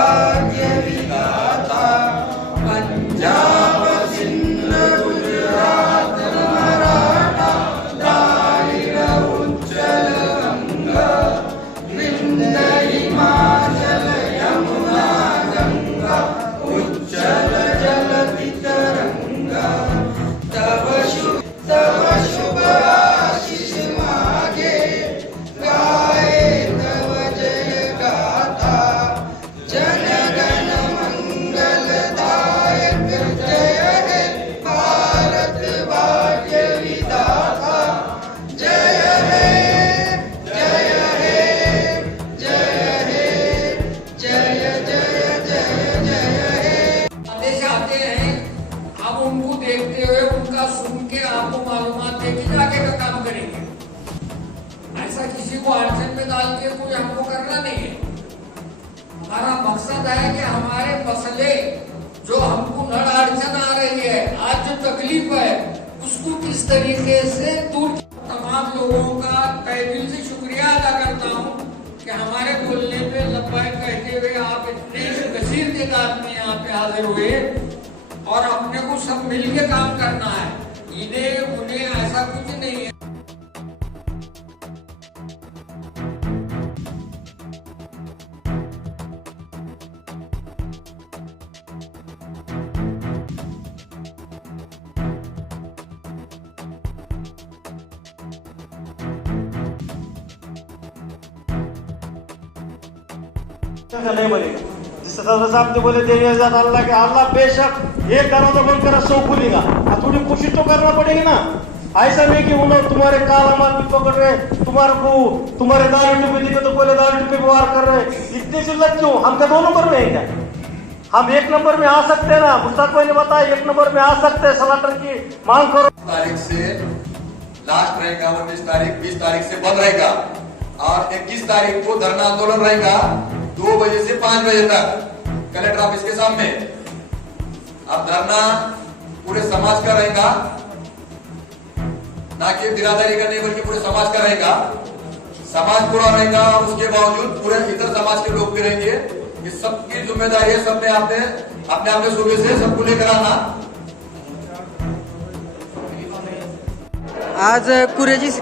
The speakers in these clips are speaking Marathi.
भाग्य विधाता पंजाब सिंध गुजरात मराठा द्राविड उच्चल गंगा विंध्य हिमाचल यमुना गंगा उच्चल जलधि तरंगा तव शुभ आशीष मागे गाए तव जय गाथा जन गण मंगलदायक जय हे भारत भाग्य विधाता जय हे जय हे जय हे जय जय जय जय हे। आदेश आते हैं, आप उनको देखते हुए उनका सुन के आपको मालूमात है कि आगे का काम करेंगे। ऐसा किसी को अड़चन में डाल के कुछ हमको करना नहीं है। हमारा मकसद है कि हमारे मसले जो हमको नड़ अड़चन आ रही है, आज जो तकलीफ है, उसको किस तरीके से दूर। तमाम लोगों का तहे दिल से शुक्रिया अदा करता हूँ कि हमारे बोलने पे लब्बैक कहते हुए आप इतने कसीर के साथ में यहाँ पे हाजिर हुए और अपने को सब मिल के काम करना है। इन्हें उन्हें ऐसा कुछ नहीं है। नहीं बनेगा। जिस सदर साहब ने बोले देवी आजाद अल्लाह के अल्लाह बेशक एक दरवाजा बंद करा 100 खुलेगा। थोड़ी कोशिश तो करना पड़ेगी ना। ऐसा नहीं कि उन्होंने तुम्हारे काला माल भी पकड़ रहे, तुम्हारे दारू डिब्बे दिखे तो बोले दारू डिब्बे व्यवहार कर रहे। इतनी जिल्लत क्यों? हम क्या 2 नंबर में है क्या? हम 1 नंबर में आ सकते हैं ना। मुश्ताक भाई ने बताया 1 नंबर में आ सकते हैं। सलाटर की मांग करो। तारीख से लास्ट रहेगा, 19 तारीख 20 तारीख से बंद रहेगा और 21 तारीख को धरना आंदोलन रहेगा 2 बजे से 5 बजे तक कलेक्टर ऑफिस के सामने। अब धरना पूरे समाज का रहेगा, ना कि बिरादरी का नहीं बल्कि पूरे समाज का रहेगा। समाज पूरा रहेगा और उसके बावजूद पूरे इतर समाज के लोग भी रहेंगे। इस सबकी जिम्मेदारी है सबने अपने सूबे से सबको लेकर आना। आज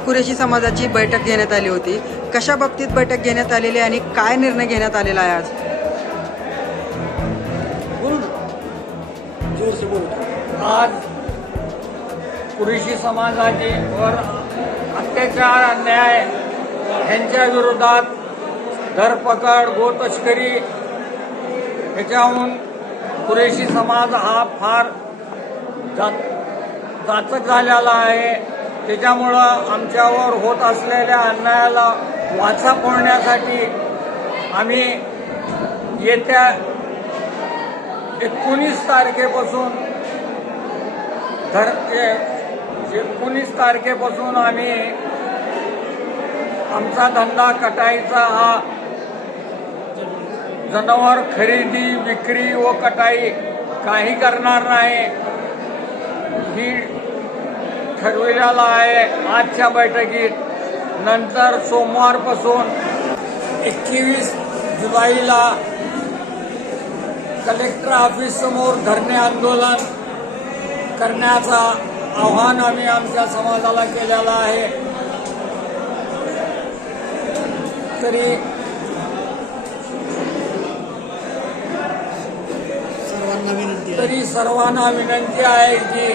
कुरेशी समाजाची बैठक घेण्यात आली होती। कशा बाबतीत बैठक घेण्यात आलेली आणि काय निर्णय घेण्यात आलेला आहे आज? आज कुरेशी समाजाची वर अत्याचार अन्याय यांच्या विरोधात धरपकड गो तस्करी ह्याच्याहून कुरेशी समाज हा फार जाचक झालेला आहे। त्याच्यामुळं आमच्यावर होत असलेल्या अन्यायाला वाचा फोडण्यासाठी आम्ही येत्या 19 तारखेपासून 19 तारखेपासून आम्ही आमचा धंदा कटाईचा हा जनावर खरेदी विक्री व कटाई काही करणार नाही ही ठरविलेला आहे आजच्या बैठकीत। नंतर सोमवारपासून 21 जुलैला कलेक्टर ऑफिस समोर धरणे आंदोलन करण्याचा आव्हान आम्ही आमच्या समाजाला केलेला आहे। तरी सर्वांना विनंती आहे की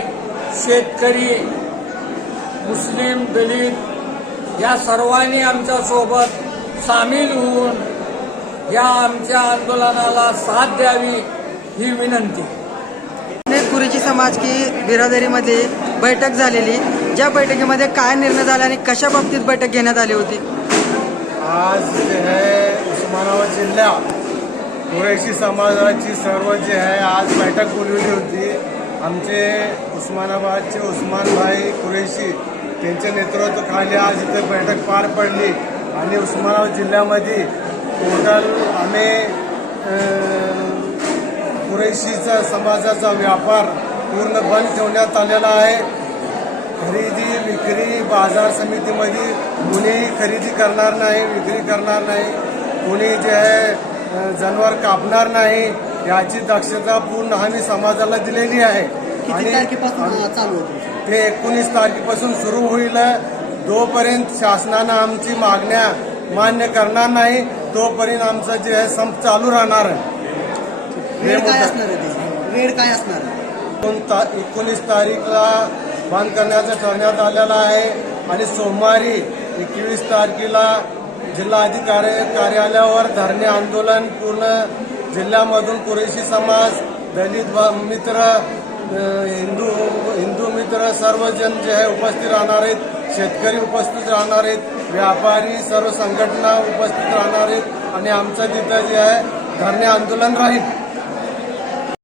शेतकरी मुस्लिम दलित या सर्वांनी आमच्या सोबत सामील होऊन या आमच्या आंदोलनाला साथ द्यावी ही विनंती। कुरेशी समाज की बिरादरीमध्ये बैठक झालेली, ज्या बैठकीमध्ये काय निर्णय झाला आणि कशा बाबतीत बैठक घेण्यात आली होती? आज जे है उस्मानाबाद जिल्हा कुरेशी समाजाची सर्व जे आहे आज बैठक बोलवली होती। आमचे उस्मानाबादचे उस्मान भाई कुरेशी त्यांच्या नेतृत्वाखाली आज इथे बैठक पार पडली आणि उस्मानाबाद जिल्ह्यामध्ये टोटल आम्ही कुरेशीचा समाजाचा व्यापार पूर्ण बंद ठेवण्यात आलेला आहे। खरेदी विक्री बाजार समितीमध्ये कोणीही खरेदी करणार नाही, विक्री करणार नाही, कोणी जे आहे जनावर कापणार नाही याची दक्षता पूर्ण आम्ही समाजाला दिलेली आहे. किती तारखेपासून चालू होतं? ते 19 तारखेपासून सुरू होईल. जोपर्यंत शासनानं आमची मागण्या मान्य करणार नाही तोपर्यंत आमचं जे आहे संप चालू राहणार आहे. वेळ काय असणार आहे त्याची? वेळ काय असणार आहे? 19 तारीखला बंद करण्याचं ठरवण्यात आलेलं आहे आणि सोमवारी 21 तारखेला जिल्हाधिकारी कार्यालयावर धरणे आंदोलन पूर्ण जिल्ह्यामधून कुरेशी समाज, दलित मित्र, हिंदू मित्र सर्वजण जे आहे उपस्थित राहणार आहेत. शेतकरी उपस्थित राहणार आहेत, व्यापारी सर्व संघटना उपस्थित राहणार आहेत आणि आमचं तिथं जे आहे धरणे आंदोलन राहील.